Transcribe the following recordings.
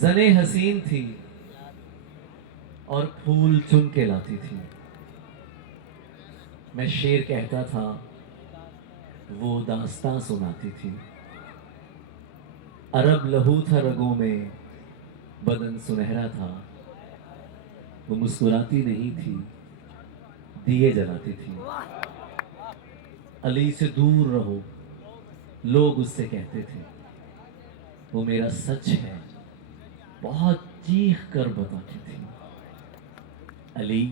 जने हसीन थी और फूल चुन के लाती थी। मैं शेर कहता था, वो दास्तां सुनाती थी। अरब लहू था रगों में, बदन सुनहरा था। वो मुस्कुराती नहीं थी, दिए जलाती थी। अली से दूर रहो, लोग उससे कहते थे। वो मेरा सच है, बहुत चीख कर बताती थी। अली,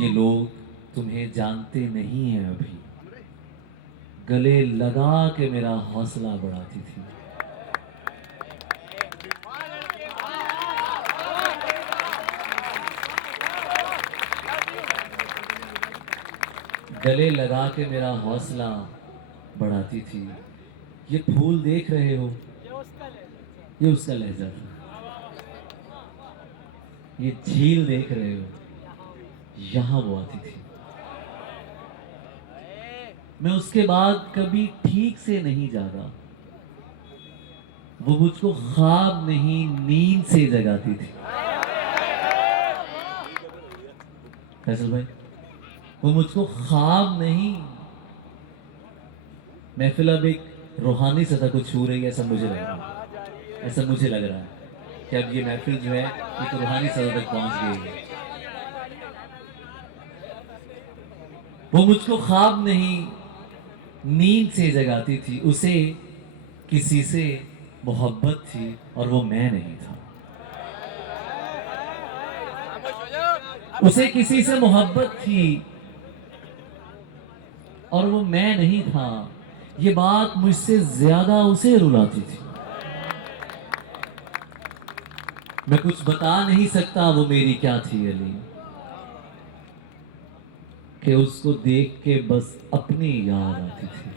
ये लोग तुम्हें जानते नहीं हैं अभी। गले लगा के मेरा हौसला बढ़ाती थी। गले लगा के मेरा हौसला बढ़ाती थी। ये फूल देख रहे हो, ये उसका लहजा था। ये झील देख रहे हो, यहां वो आती थी। मैं उसके बाद कभी ठीक से नहीं जागा। वो मुझको ख्वाब नहीं, नींद से जगाती थी। फैसल भाई, वो मुझको ख्वाब नहीं, महफिल अब एक रूहानी सतह को छू रही है, ऐसा मुझे लग रहा है। ऐसा मुझे लग रहा है कि अब ये महफिल जो है एक रूहानी सतह तक पहुंच गई है। वो मुझको ख्वाब नहीं, नींद से जगाती थी। उसे किसी से मोहब्बत थी और वो मैं नहीं था। उसे किसी से मोहब्बत थी और वो मैं नहीं था। ये बात मुझसे ज्यादा उसे रुलाती थी। मैं कुछ बता नहीं सकता वो मेरी क्या थी अली, कि उसको देख के बस अपनी याद आती थी।